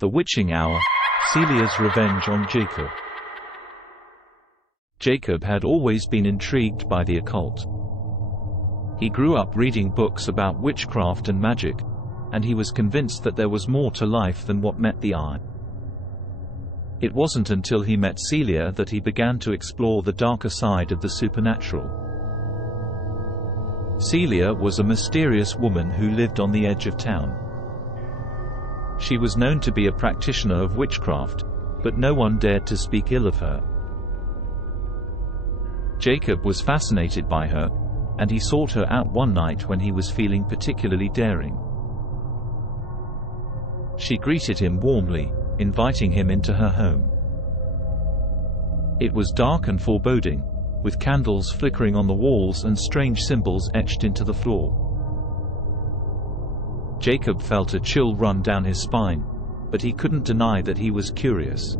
The Witching Hour – Celia's revenge on Jacob. Jacob had always been intrigued by the occult. He grew up reading books about witchcraft and magic, and he was convinced that there was more to life than what met the eye. It wasn't until he met Celia that he began to explore the darker side of the supernatural. Celia was a mysterious woman who lived on the edge of town. She was known to be a practitioner of witchcraft, but no one dared to speak ill of her. Jacob was fascinated by her, and he sought her out one night when he was feeling particularly daring. She greeted him warmly, inviting him into her home. It was dark and foreboding, with candles flickering on the walls and strange symbols etched into the floor. Jacob felt a chill run down his spine, but he couldn't deny that he was curious.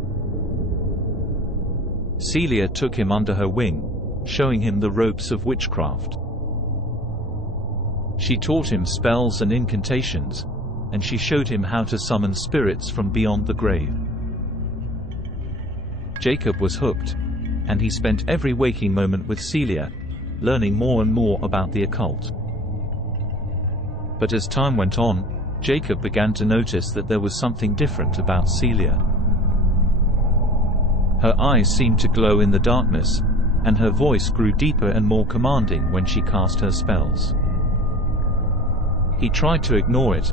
Celia took him under her wing, showing him the ropes of witchcraft. She taught him spells and incantations, and she showed him how to summon spirits from beyond the grave. Jacob was hooked, and he spent every waking moment with Celia, learning more and more about the occult. But as time went on, Jacob began to notice that there was something different about Celia. Her eyes seemed to glow in the darkness, and her voice grew deeper and more commanding when she cast her spells. He tried to ignore it,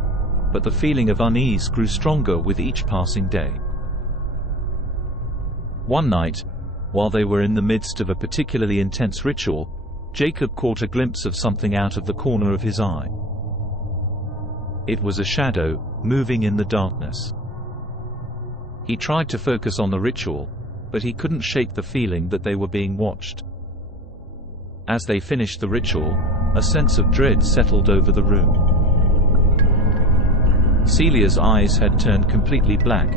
but the feeling of unease grew stronger with each passing day. One night, while they were in the midst of a particularly intense ritual, Jacob caught a glimpse of something out of the corner of his eye. It was a shadow, moving in the darkness. He tried to focus on the ritual, but he couldn't shake the feeling that they were being watched. As they finished the ritual, a sense of dread settled over the room. Celia's eyes had turned completely black,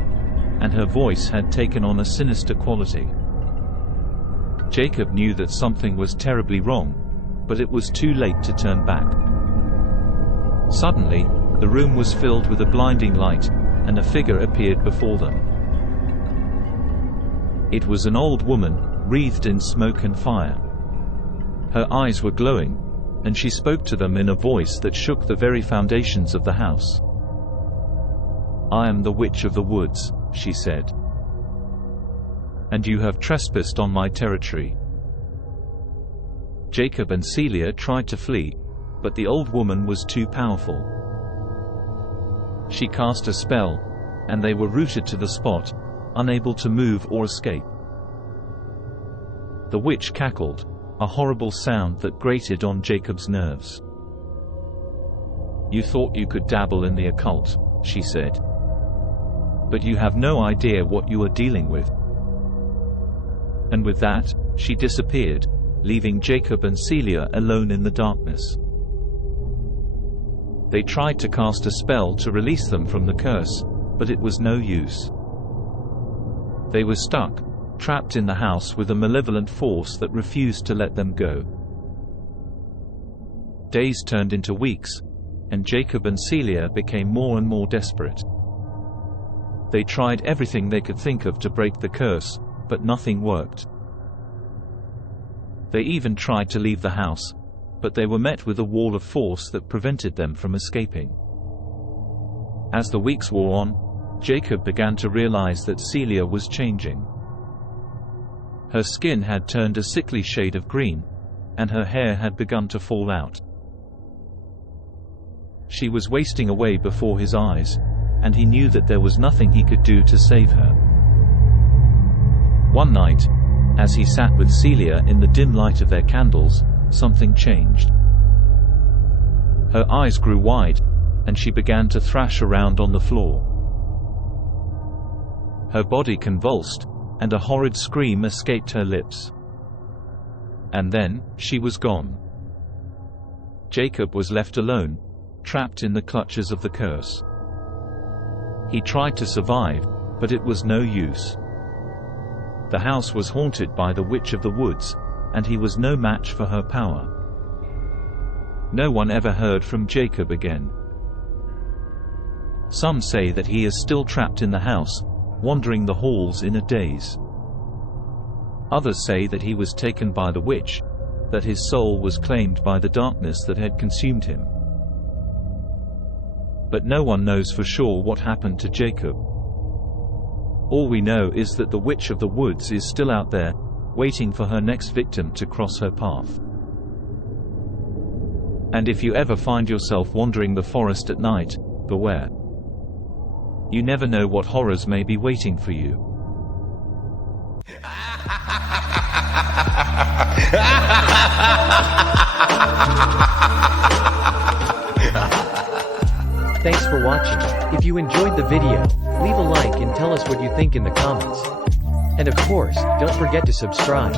and her voice had taken on a sinister quality. Jacob knew that something was terribly wrong, but it was too late to turn back. Suddenly, the room was filled with a blinding light, and a figure appeared before them. It was an old woman, wreathed in smoke and fire. Her eyes were glowing, and she spoke to them in a voice that shook the very foundations of the house. "I am the Witch of the Woods," she said. "And you have trespassed on my territory." Jacob and Celia tried to flee, but the old woman was too powerful. She cast a spell, and they were rooted to the spot, unable to move or escape. The witch cackled, a horrible sound that grated on Jacob's nerves. "You thought you could dabble in the occult," she said. "But you have no idea what you are dealing with." And with that, she disappeared, leaving Jacob and Celia alone in the darkness. They tried to cast a spell to release them from the curse, but it was no use. They were stuck, trapped in the house with a malevolent force that refused to let them go. Days turned into weeks, and Jacob and Celia became more and more desperate. They tried everything they could think of to break the curse, but nothing worked. They even tried to leave the house, but they were met with a wall of force that prevented them from escaping. As the weeks wore on, Jacob began to realize that Celia was changing. Her skin had turned a sickly shade of green, and her hair had begun to fall out. She was wasting away before his eyes, and he knew that there was nothing he could do to save her. One night, as he sat with Celia in the dim light of their candles, something changed. Her eyes grew wide, and she began to thrash around on the floor. Her body convulsed, and a horrid scream escaped her lips. And then, she was gone. Jacob was left alone, trapped in the clutches of the curse. He tried to survive, but it was no use. The house was haunted by the Witch of the Woods, and he was no match for her power. No one ever heard from Jacob again. Some say that he is still trapped in the house, wandering the halls in a daze. Others say that he was taken by the witch, that his soul was claimed by the darkness that had consumed him. But no one knows for sure what happened to Jacob. All we know is that the witch of the woods is still out there, waiting for her next victim to cross her path. And if you ever find yourself wandering the forest at night, beware. You never know what horrors may be waiting for you. Thanks for watching. If you enjoyed the video, leave a like and tell us what you think in the comments. And of course, don't forget to subscribe.